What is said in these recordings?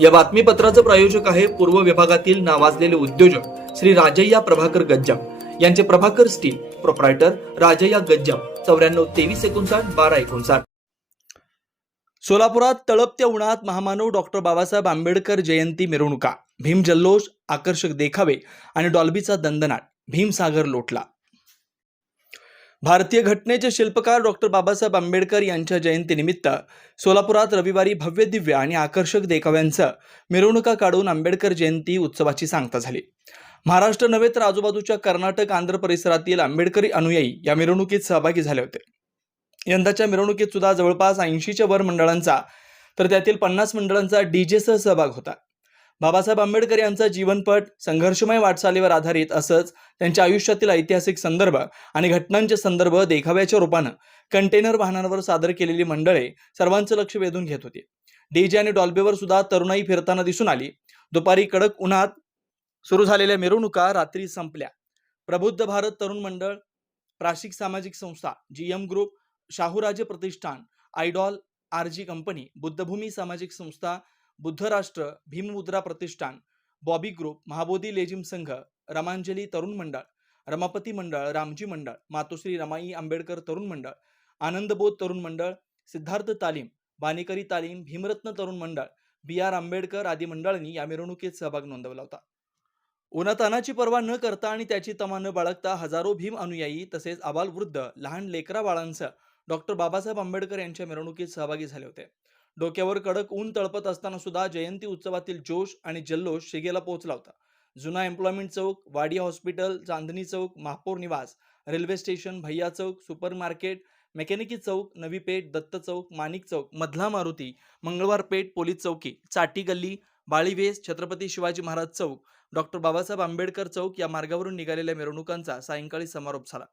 या बातमीपत्राचं प्रायोजक आहे पूर्व विभागातील नावाजलेले उद्योजक श्री राजय्या प्रभाकर गज्जाम यांचे प्रभाकर स्टील, प्रोप्रायटर राजय्या गज्जाम, 94 2359 1259. सोलापुरात तळपत्या उन्हात महामानव डॉक्टर बाबासाहेब आंबेडकर जयंती मिरवणुका, भीम जल्लोष, आकर्षक देखावे आणि डॉल्बीचा दणदणाट, भीमसागर लोटला. भारतीय घटनेचे शिल्पकार डॉक्टर बाबासाहेब आंबेडकर यांच्या जयंतीनिमित्त सोलापुरात रविवारी भव्य दिव्य आणि आकर्षक देखाव्यांसह मिरवणुका काढून आंबेडकर जयंती उत्सवाची सांगता झाली. महाराष्ट्र नव्हे तर आजूबाजूच्या कर्नाटक, आंध्र परिसरातील आंबेडकरी अनुयायी या मिरवणुकीत सहभागी झाले होते. यंदाच्या मिरवणुकीत सुद्धा जवळपास 80च्या वर मंडळांचा तर त्यातील 50 मंडळांचा डीजेसह सहभाग होता. बाबासाहेब आंबेडकर यांचा जीवनपट संघर्षमय वाटचालीवर आधारित असंच त्यांच्या आयुष्यातील ऐतिहासिक संदर्भ आणि घटनांचे संदर्भ देखाव्याच्या रूपानं कंटेनर वाहनांवर सादर केलेली मंडळे सर्वांचं लक्ष वेधून घेत होती. डीजे आणि डॉल्बीवर सुद्धा तरुणाई फिरताना दिसून आली. दुपारी कडक उन्हात सुरू झालेल्या मिरवणुका रात्री संपल्या. प्रबुद्ध भारत तरुण मंडळ, प्राशिक सामाजिक संस्था, जीएम ग्रुप, शाहूराजे प्रतिष्ठान, आयडॉल, आरजी कंपनी, बुद्धभूमी सामाजिक संस्था, बुद्ध राष्ट्र, भीममुद्रा प्रतिष्ठान, बॉबी ग्रुप, महाबोधी लेझिम संघ, रमांजली तरुण मंडळ, रमापती मंडळ, रामजी मंडळ, मातोश्री रमाई आंबेडकर तरुण मंडळ, आनंदबोध तरुण मंडळ, सिद्धार्थ तालीम, बाणेकरी तालीम, भीमरत्न तरुण मंडळ, BR आंबेडकर आदी मंडळांनी या मिरवणुकीत सहभाग नोंदवला होता. उन्हातानाची पर्वा न करता आणि त्याची तमा न बाळगता हजारो भीम अनुयायी तसेच आबालवृद्ध, लहान लेकरा बाळांसह डॉक्टर बाबासाहेब आंबेडकर यांच्या मिरवणुकीत सहभागी झाले होते. डोक्यावर कडक ऊन तळपत असताना सुद्धा जयंती उत्सवातील जोश आणि जल्लोष शिगेला पोहोचला होता. जुना एम्प्लॉयमेंट चौक, वाडिया हॉस्पिटल, चांदणी चौक, महापौर निवास, रेल्वे स्टेशन, भैया चौक, सुपर मार्केट, मेकॅनिकी चौक, नवी पेठ, दत्त चौक, माणिक चौक, मधला मारुती, मंगळवार पेठ, पोलीस चौकी, चाटी गल्ली, बाळीवेस, छत्रपती शिवाजी महाराज चौक, डॉक्टर बाबासाहेब आंबेडकर चौक या मार्गावरून निघालेल्या मिरवणुकांचा सायंकाळी समारोप झाला.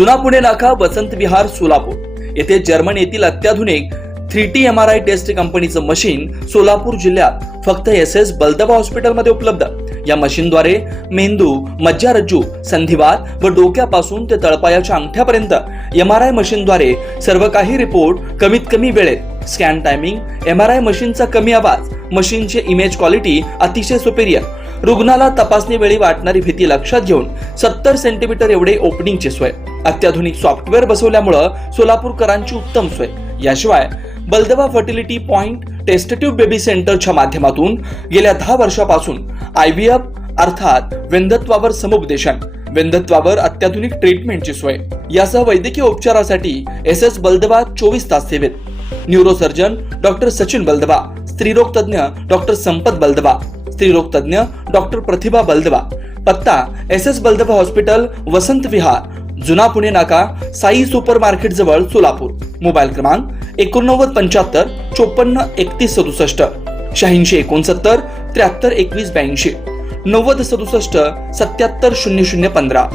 जुना पुणे नाका वसंत विहार सोलापूर येथे जर्मन येथील अत्याधुनिक 3T MRI टेस्ट कंपनीचं मशीन सोलापूर जिल्ह्यात फक्त SS बलदबा हॉस्पिटलमध्ये उपलब्ध. या मशीनद्वारे मेंदू, मज्जारज्जू, संधिवात व डोक्यापासून ते तळपायाच्या अंगठ्यापर्यंत MRI मशीनद्वारे सर्व काही रिपोर्ट कमीत कमी वेळेत. स्कॅन टायमिंग, MRI मशीनचा कमी आवाज, मशीनचे इमेज क्वालिटी अतिशय सुपेरियर. रुग्णाला तपासणी वेळी वाटणारी भीती लक्षात घेऊन 70 सेंटीमीटर एवढे ओपनिंगची सोय. अत्याधुनिक सॉफ्टवेअर बसवल्यामुळे सोलापूरकरांची उत्तम सोय. याशिवाय बलदबा fertility point test tube baby सेंटरच्या माध्यमातून गेल्या 10 वर्षापासून IVF अर्थात वेंधत्वावर समुपदेशन, वेंधत्वावर अत्याधुनिक ट्रीटमेंटची सोय. यासह वैद्यकीय उपचारासाठी SS बलदबा 24 तास सेवेत. न्यूरोसर्जन डॉक्टर सचिन बलदबा, स्त्रीरोग तज्ञ डॉक्टर संपत बलदबा, स्त्रीरोग तज्ञ डॉक्टर प्रतिभा बलदबा. पत्ता SS बलदबा हॉस्पिटल, वसंत विहार, जुना पुणे नाका, साई सुपर मार्केट जवळ, सोलापूर. मोबाईल क्रमांक 8975 54 31 67, 86 69 73 21 82, 90 67 77 00 15.